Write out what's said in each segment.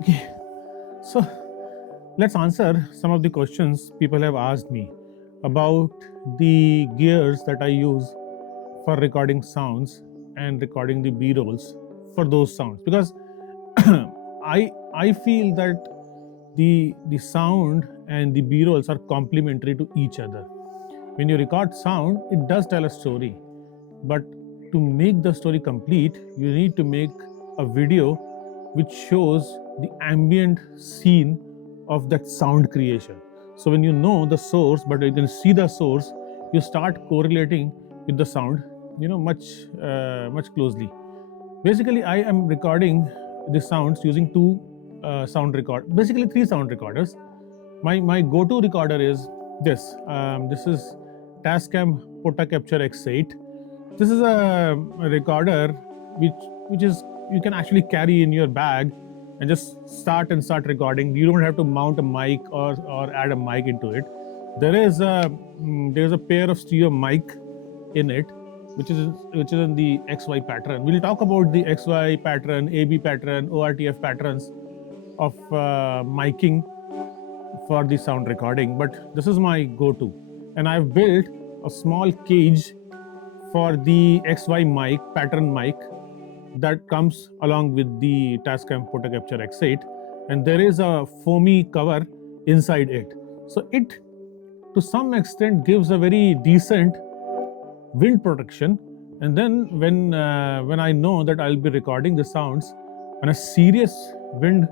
Okay, so let's answer some of the questions people have asked me about the gears that I use for recording sounds and recording the B-rolls for those sounds, because I feel that the sound and the B-rolls are complementary to each other. When you record sound, it does tell a story, but to make the story complete, you need to make a video which shows the ambient scene of that sound creation. So when you know the source, but you can see the source, you start correlating with the sound, much closely. Basically, I am recording the sounds using basically three sound recorders. My go-to recorder is this. This is Tascam Portacapture X8. This is a recorder which is you can actually carry in your bag and just start recording. You don't have to mount a mic or add a mic into it. There is a pair of stereo mic in it, which is in the XY pattern. We'll talk about the XY pattern, AB pattern, ORTF patterns of miking for the sound recording, but this is my go-to. And I've built a small cage for the XY mic, pattern mic, that comes along with the Tascam Portacapture X8, and there is a foamy cover inside it. So it, to some extent, gives a very decent wind protection. And then when I know that I'll be recording the sounds on a serious windy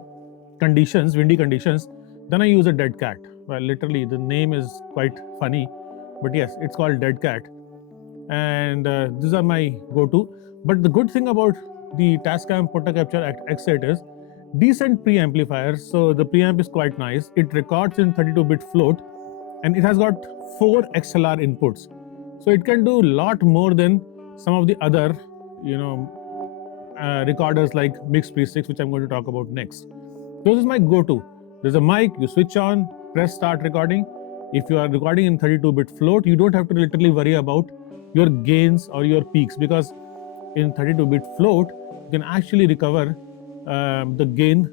conditions, then I use a dead cat. Well, literally, the name is quite funny, but yes, it's called dead cat. And these are my go-to. But the good thing about the Tascam Portacapture X8 is decent preamplifier. So the preamp is quite nice. It records in 32-bit float, and it has got 4 XLR inputs. So it can do a lot more than some of the other, recorders like Mixpre 6, which I'm going to talk about next. This is my go-to. There's a mic, you switch on, press start recording. If you are recording in 32-bit float, you don't have to literally worry about your gains or your peaks, because in 32-bit float, you can actually recover the gain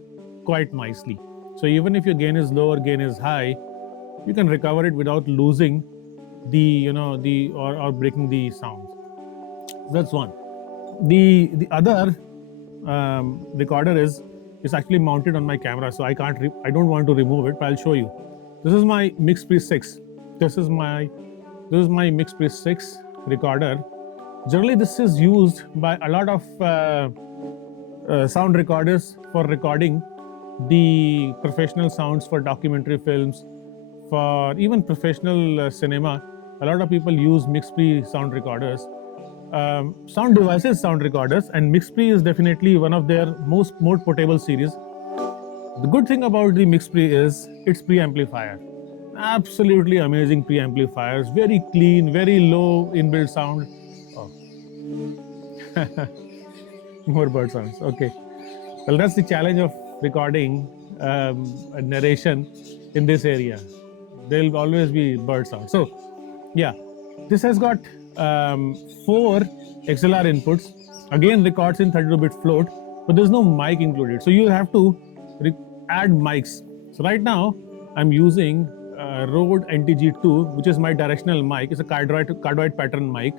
quite nicely. So even if your gain is low or gain is high, you can recover it without losing or breaking the sounds. That's one. The other recorder is actually mounted on my camera, so I don't want to remove it, but I'll show you. This is my Mixpre 6. This is my Mixpre 6 recorder. Generally, this is used by a lot of sound recorders for recording the professional sounds for documentary films, for even professional cinema. A lot of people use Mixpre sound recorders, sound devices, sound recorders, and Mixpre is definitely one of their more portable series. The good thing about the Mixpre is its preamplifier. Absolutely amazing preamplifiers, very clean, very low inbuilt sound. Oh. More bird sounds. Okay. Well, that's the challenge of recording a narration in this area. There will always be bird sounds. So, yeah, this has got 4 XLR inputs. Again, records in 32-bit float, but there's no mic included. So you have to add mics. So right now, I'm using Rode NTG2, which is my directional mic. It's a cardioid pattern mic.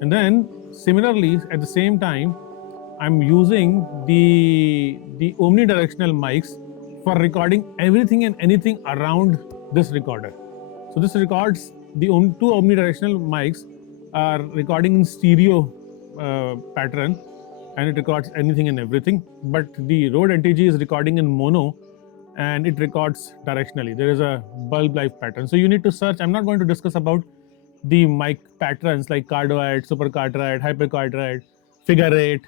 And then similarly, at the same time, I'm using the omnidirectional mics for recording everything and anything around this recorder. So this records, the 2 omnidirectional mics are recording in stereo pattern, and it records anything and everything. But the Rode NTG is recording in mono, and it records directionally. There is a bulb life pattern. So you need to search. I'm not going to discuss about the mic patterns like cardioid, supercardioid, hypercardioid, figure 8.